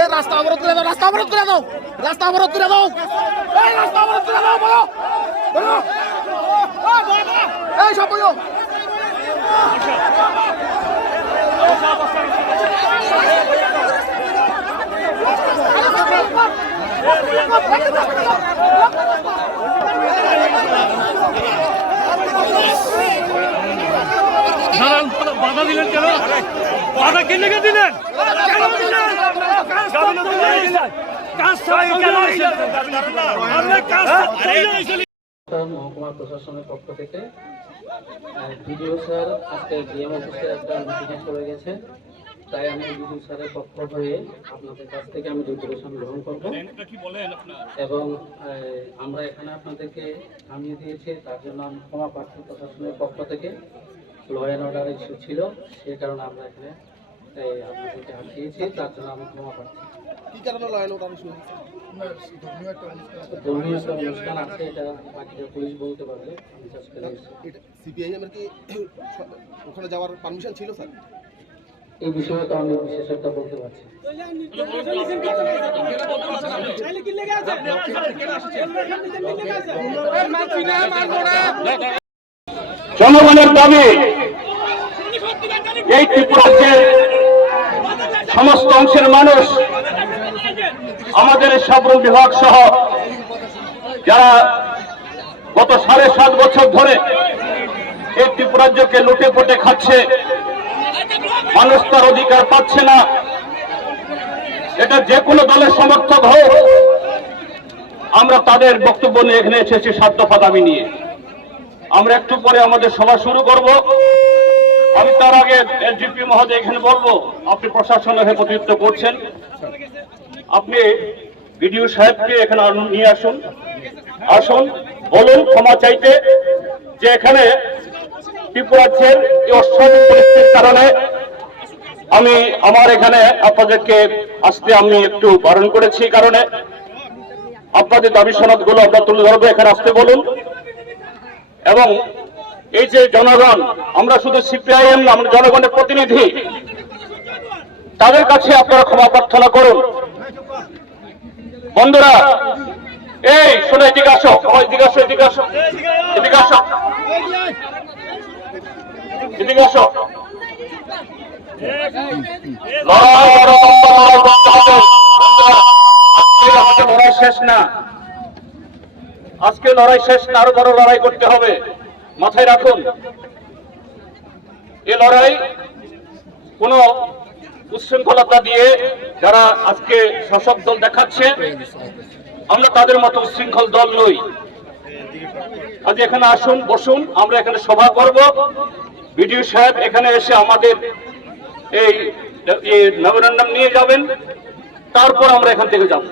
এই রাস্তা অবরোধ করে দাও রাস্তা অবরোধ করে দাও রাস্তা অবরোধ করে দাও। এই রাস্তা অবরোধ করে দাও বলো। বলো। এই সব বলো। দাঁড়ান বাধা দিলেন কেন? বাধা কে লেগে দিলেন মহকুমা প্রশাসনের পক্ষ থেকে বিডিও স্যার আজকে ডিএম অফিসে একটা মিটিংয়ে চলে গেছে। তাই আমি ভিডিও স্যারের পক্ষ হয়ে আপনাদের কাছ থেকে আমি ডিপুটেশন গ্রহণ করব। এবং আমরা এখানে আপনাদেরকে থামিয়ে দিয়েছি তার জন্য আমি ক্ষমা প্রার্থী প্রশাসনের পক্ষ থেকে। ল অ্যান্ড অর্ডার ইস্যু ছিল সেই কারণে আমরা এখানে এই, আপনাদেরকে হাঁটিয়েছি তার জন্য আমি ক্ষমা প্রার্থী। কি কারণে শুনি ধর্মীয় একটা অনুষ্ঠান আছে। এটা বাকিটা পুলিশ বলতে পারবে আমি জাস্ট সিপিআইএম এর কি ওখানে যাওয়ার পারমিশন ছিল স্যার এই বিষয়ে তো আমি বিশেষ একটা বলতে পারছি জনগণের দাবি এই ত্রিপুরাজ্যের সমস্ত অংশের মানুষ, আমাদের সাবরুম বিভাগ সহ যারা গত সাড়ে সাত বছর ধরে এই ত্রিপুরাজ্যকে লুটে পুটে খাচ্ছে, মানুষ তার অধিকার পাচ্ছে না। এটা যে কোনো দলের সমর্থক হোক, আমরা তাদের বক্তব্য নিয়ে এখানে এসেছি দফা দাবি নিয়ে। আমরা একটু পরে আমাদের সভা শুরু করব। আমি তার আগে এলজিপি মহোদয় এখানে বলব, আপনি প্রশাসনের হয়ে প্রতিনিধিত্ব করছেন। আপনি বিডিও সাহেবকে এখানে নিয়ে আসুন। আসুন, বলুন ক্ষমা চাইতে যে এখানে ত্রিপুরাজ্যের এই অস্বাভাবিক পরিস্থিতির কারণে আমি আমার এখানে আপনাদেরকে আসতে আমি একটু বারণ করেছি কারণে। আপনাদের দাবি সনদগুলো আমরা তুলে ধরবো, এখানে আসতে বলুন। এবং এই যে জনগণ, আমরা শুধু সিপিআইএম না, আমরা জনগণের প্রতিনিধি। তাদের কাছে আপনারা ক্ষমা প্রার্থনা করুন। বন্ধুরা, এই, শোনো এদিকে আসো, সবাই এদিকে আসো এদিকে আসো এদিকে আসো। এদিকে আসো। লড়াই শেষ না। আজকে লড়াই শেষ না, আরও বড় লড়াই করতে হবে। মাথায় রাখুন, এ লড়াই কোন উচ্ছৃঙ্খলতা দিয়ে যারা আজকে শাসক দল দেখাচ্ছে, আমরা তাদের মতো উচ্ছৃঙ্খল দল নই। আজ এখানে আসুন, বসুন, আমরা এখানে সভা করব। বিডিও সাহেব এখানে এসে আমাদের এই মেমোরান্ডাম নিয়ে যাবেন, তারপর আমরা এখান থেকে যাব।